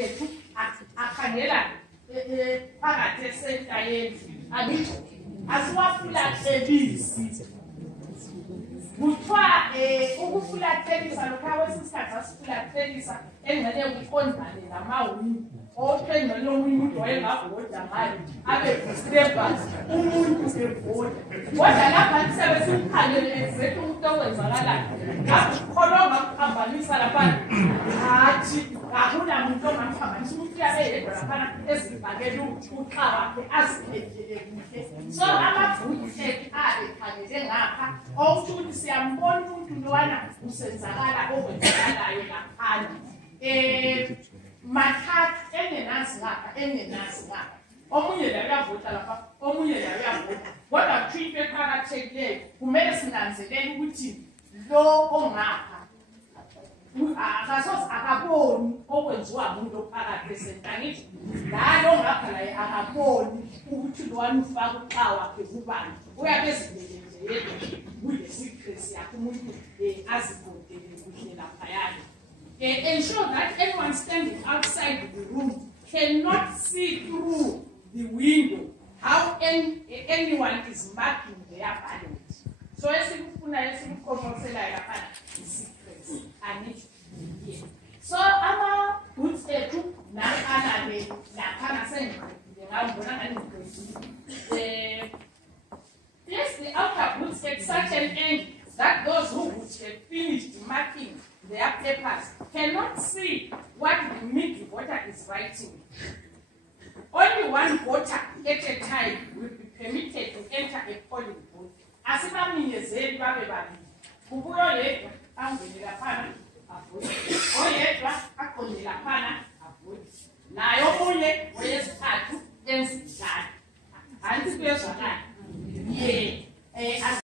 ethu akhangela phakathi esenta yethu angisho asiwafulathebisi kuthiwa ukufulathebisa lokho kwesikhathi asifulathebisa engcele ukuqondane namawini oqendwe lomuntu wayengavoda ngayo abe kusebas umuntu evota kodwa lapha sisabe simkhangele exactly umuntu okwenzakalayo ngakholonga ukuphambanisa lapha hathi akuna muntu ongamphambanisa umuntu yabe yedwa lapha ezibhakela uxa wakhe aziphethele kuhle so amabhuti ekhangele ngapha ukuthi siyambona umuntu lowana usenzakala okwenzakalayo laphana mathathu engenazi ngapha omunye la uyavota lapha omunye la uyavota kodwa kuthinte eqhakathekileyo kumele sinanzelele ukuthi lo ongapha akaboni okwenziwa umuntu ophakathi esentanithi lalo ngapha laye akaboni ukuthi lowani ufaka uxa wakhe kubani uyabe ezibekele yedwa kulesikresi yakhe umuntu azibhodele kuhle laphayana. Ensure that anyone standing outside the room cannot see through the window how anyone is marking their ballot. So so our goods yes, the outer goods at such an end that those who would have finished marking their papers cannot see what the middle voter is writing. Only one voter at a time will be permitted to enter a polling booth. Asibamiyezeli babe babili. Kubuyo yedwa angene laphana avoti. Oyedwa aqonde laphana avoti. Naye omunye oyesithathu enze njalo. Anti kuyezwakala.